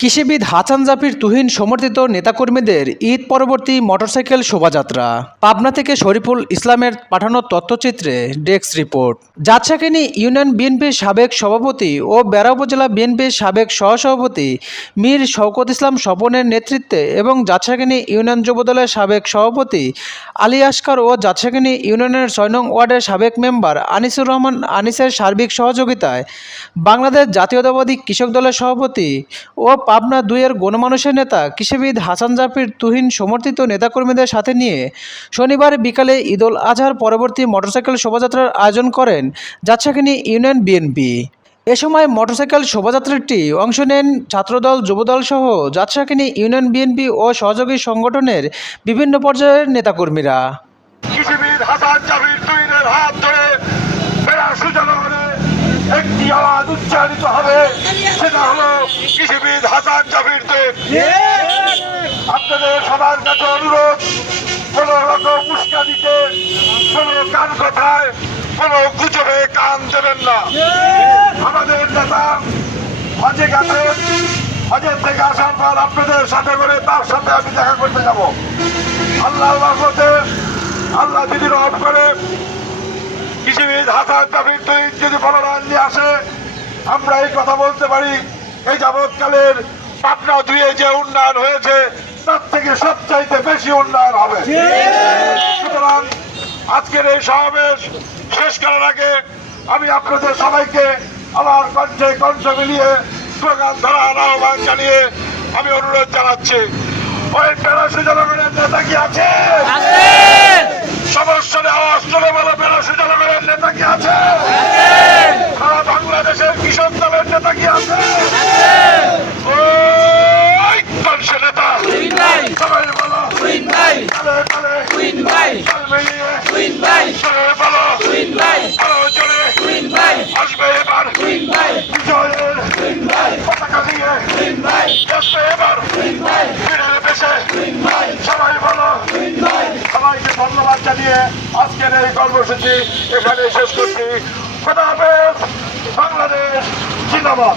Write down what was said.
কৃষিবিদ হাসান জাফির তুহিন সমর্থিত নেতাকর্মীদের ঈদ পরবর্তী মোটরসাইকেল শোভাযাত্রা। পাবনা থেকে শরীফুল ইসলামের পাঠানো তথ্যচিত্রে ডেস্ক রিপোর্ট। যাচ্ছাকিনী ইউনিয়ন বিএনপির সাবেক সভাপতি ও বেড়া উপজেলা বিএনপির সাবেক সহসভাপতি মীর শওকত ইসলাম স্বপনের নেতৃত্বে এবং যাচ্ছাকিনী ইউনিয়ন যুবদলের সাবেক সভাপতি আলী আসকার ও যাচ্ছাকিনী ইউনিয়নের ছয় নং ওয়ার্ডের সাবেক মেম্বার আনিসুর রহমান আনিসের সার্বিক সহযোগিতায় বাংলাদেশ জাতীয়তাবাদী কৃষক দলের সভাপতি ও পাবনা দুইয়ের গণমানুষের নেতা, কৃষিবিদ হাসান জাফির তুহিন সমর্থিত নেতাকর্মীদের সাথে নিয়ে শনিবার বিকালে ঈদুল আজহার পরবর্তী মোটরসাইকেল শোভাযাত্রার আয়োজন করেন যাচ্ছাকিনী ইউনিয়ন বিএনপি। এ সময় মোটরসাইকেল শোভাযাত্রাটি অংশ নেন ছাত্রদল, যুবদল সহ যাচ্ছাকিনী ইউনিয়ন বিএনপি ও সহযোগী সংগঠনের বিভিন্ন পর্যায়ের নেতাকর্মীরা। হাত ধরে একটি আওয়াজ উচ্চারিত হবে। সেটা হলো কৃষিবিদ হাসান জাবির আপনাদের সবার কাছে অনুরোধ, কোন রকম উস্কা দিতে কোন কান কথায়, কোন গুজবে কান দেবেন না। আমাদের নেতা হজে গেছেন হজের থেকে আসার পর আপনাদের সাথে করে তার সাথে আমি দেখা করতে যাব। আল্লাহ রহমতে, আল্লাহ যদি রহম করে নিয়ে আসে, আমরা এই কথা বলতে পারি। এই যাবৎকালের পাটনা দুয়ে যে উন্নয়ন হয়েছে, তার থেকে সবচাইতে বেশি উন্নয়ন হবে। সুতরাং আজকের এই সমাবেশ শেষ করার আগে আমি আপনাদের সবাইকে আমার কণ্ঠে কণ্ঠ মিলিয়ে স্লোগান, ধরা, আহ্বান জানিয়ে আমি অনুরোধ জানাচ্ছি। ওই বেড়াশি জনগণের নেতা কি আছে সমস্যা আওয়াজ তুলে বলে বেড়াশি জনগণের নেতা কি আছে সারা বাংলাদেশের কৃষক দলের নেতা কি আছে ওই কংস নেতা সবাই বলো তালে তালে তাল মিলিয়ে সবাই বলো আরও জোরে আসবে এবার বিজয়ের পতাকা নিয়ে আসবে এবার ফিরে দেশে সবাই বলো। সবাইকে ধন্যবাদ জানিয়ে আজকের এই কর্মসূচি এখানে শেষ করছি। খোদা হাফেজ। বাংলাদেশ জিন্দাবাদ।